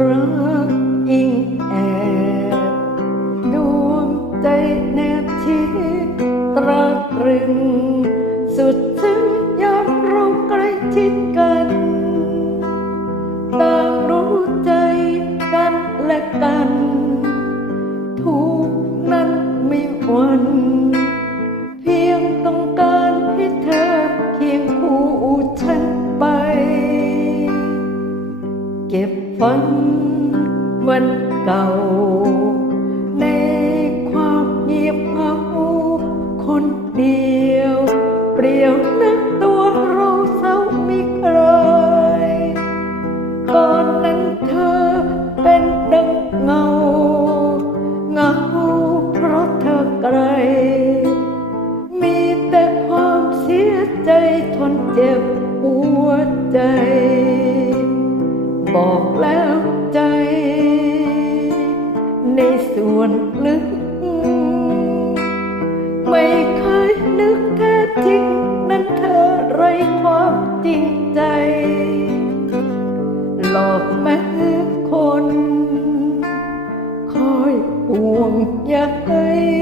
รักอิงแอบดวงใจแนบชิดตราตรึง สุดซึ้งยามรู้ใกล้ชิดกันต่างรู้ใจกันและกัน ทุกนั้นไม่วัน วันเก่า ในความเงียบเหงาคนเดียว เปลี่ยวนักตัวเราเศร้าไม่เคยก่อนนั้นเธอเป็นดังเงาเหงาเพราะเธอไกล มีแต่ความเสียใจทนเจ็บหัวใจ บอกแล้วใจ ในส่วนลึก ไม่เคยนึกแท้จริง นั้นเธอไรความจริงใจ หลอกแม่คน คอยห่วงใยบอก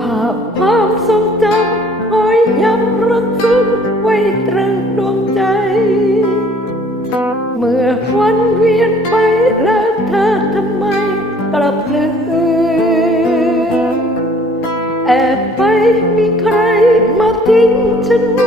ภาพความทรงจำคอยย้ำรักซึ้งไว้ตรึงดวงใจ เมื่อวันเวียนไปแล้วเธอทำไมกลับลืมแอบไปมีใครมาทิ้งฉันไว้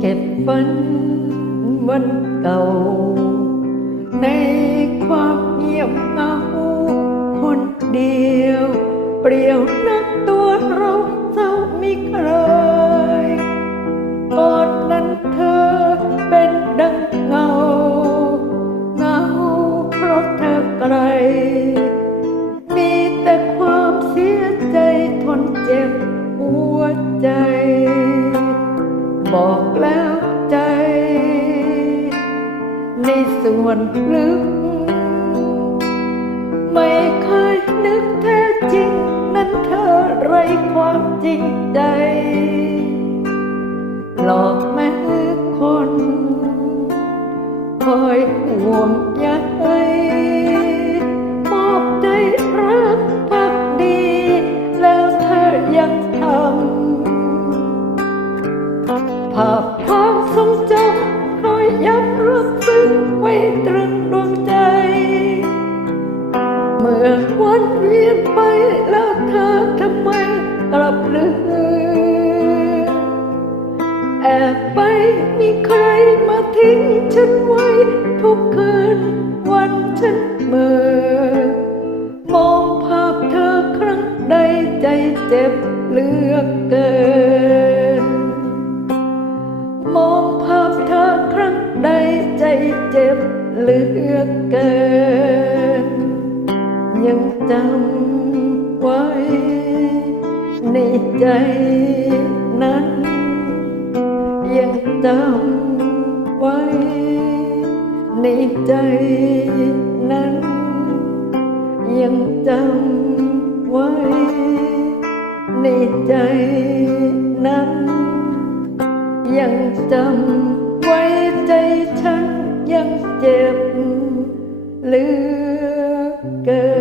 เก็บฝันวันเก่า ในความเงียบเหงาคนเดียว เปลี่ยวนักตัวเราเศร้าไม่เคย บอกแล้วใจ ในส่วนลึก ไม่เคยนึกแท้จริง นั้นเธอไรความจริงใจ หลอกแม่คน คอยห่วงใย ภาพความทรงจำคอยย้ำรู้ซึ้งไว้ตรึงดวงใจ เมื่อวันเวียนไปแล้วเธอทำไมกลับลืมแอบไปมีใครมาทิ้งฉัน เหลือเกิน ยังจำไว้ ในใจนั้น ยังจำไว้ ในใจนั้น ยังจำไว้ ในใจนั้น ยังจำไว้ใจเจ็บ เหลือเกิน